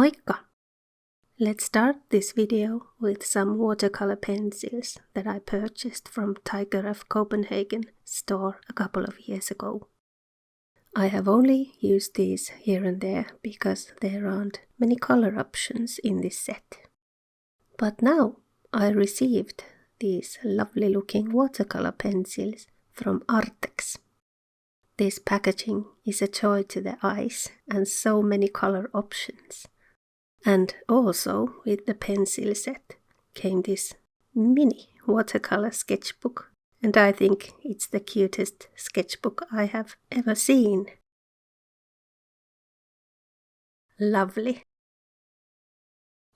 Moikka! Let's start this video with some watercolor pencils that I purchased from Tiger of Copenhagen store a couple of years ago. I have only used these here and there because there aren't many color options in this set. But now I received these lovely looking watercolor pencils from Arrtx. This packaging is a joy to the eyes and so many color options. And also with the pencil set came this mini watercolor sketchbook, and I think it's the cutest sketchbook I have ever seen. Lovely.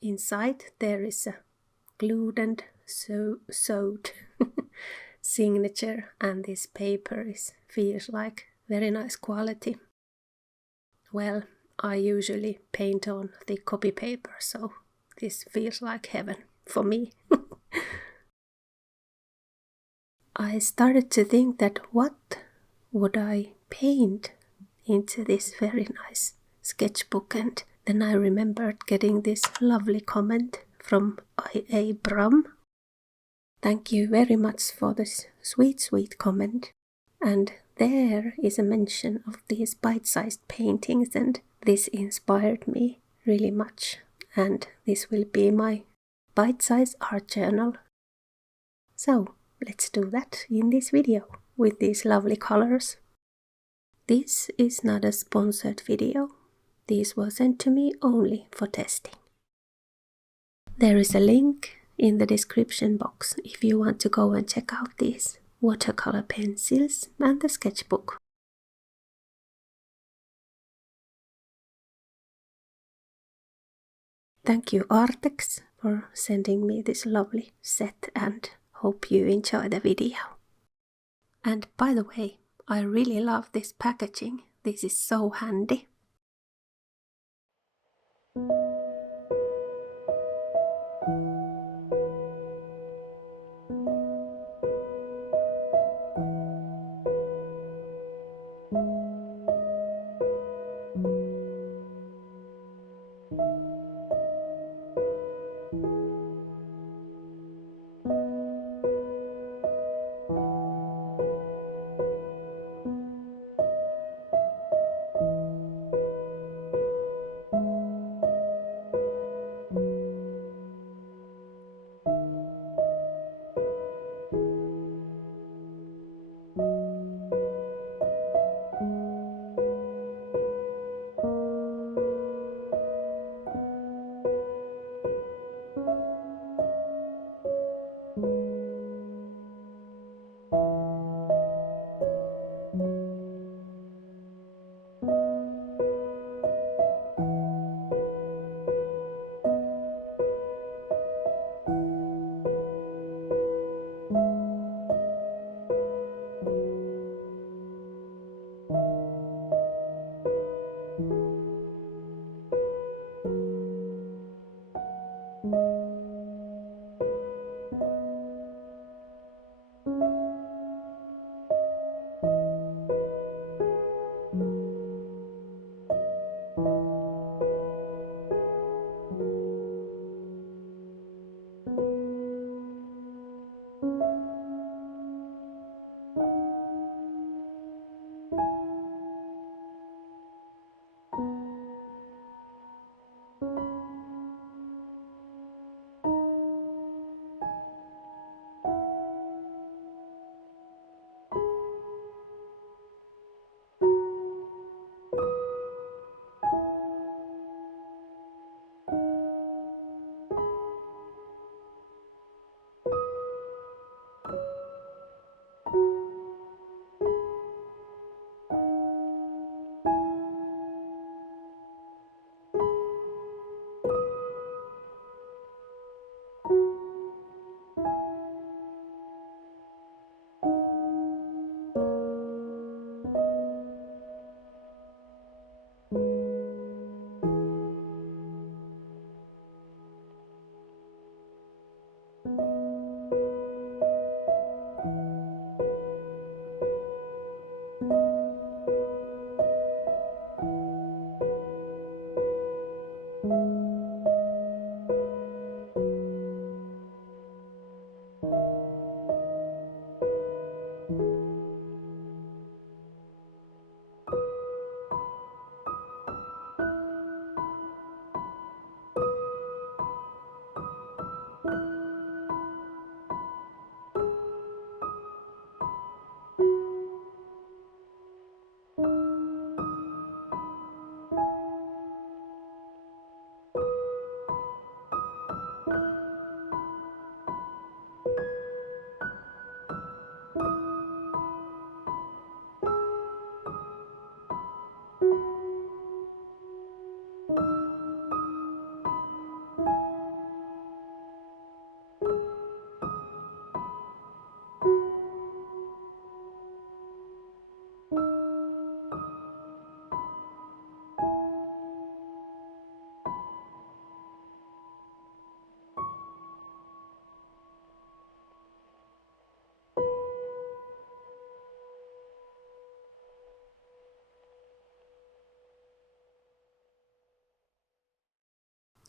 Inside there is a glued and sewed signature, and this paper feels like very nice quality. Well, I usually paint on the copy paper, so this feels like heaven for me. I started to think that what would I paint into this very nice sketchbook, and then I remembered getting this lovely comment from I.A. Brum. Thank you very much for this sweet comment. And there is a mention of these bite-sized paintings, and this inspired me really much. And this will be my bite-sized art journal. So let's do that in this video with these lovely colors. This is not a sponsored video. These were sent to me only for testing. There is a link in the description box if you want to go and check out these watercolor pencils and the sketchbook. Thank you Arrtx for sending me this lovely set, and hope you enjoy the video. And by the way, I really love this packaging. This is so handy.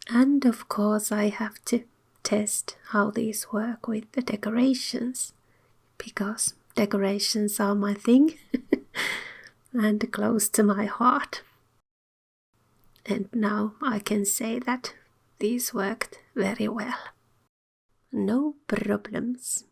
And of course I have to test how these work with the decorations, because decorations are my thing and close to my heart. And now I can say that these worked very well. No problems.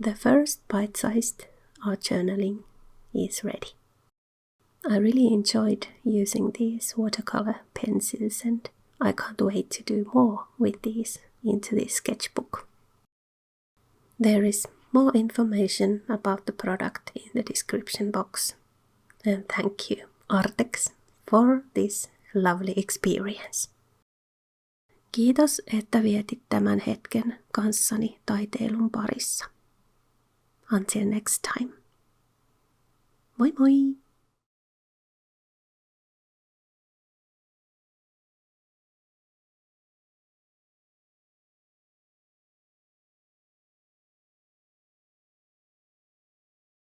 The first bite-sized art journaling is ready. I really enjoyed using these watercolor pencils, and I can't wait to do more with these into this sketchbook. There is more information about the product in the description box. And thank you, Arrtx, for this lovely experience. Kiitos, että vietit tämän hetken kanssani taiteilun parissa. Until next time. Moi moi!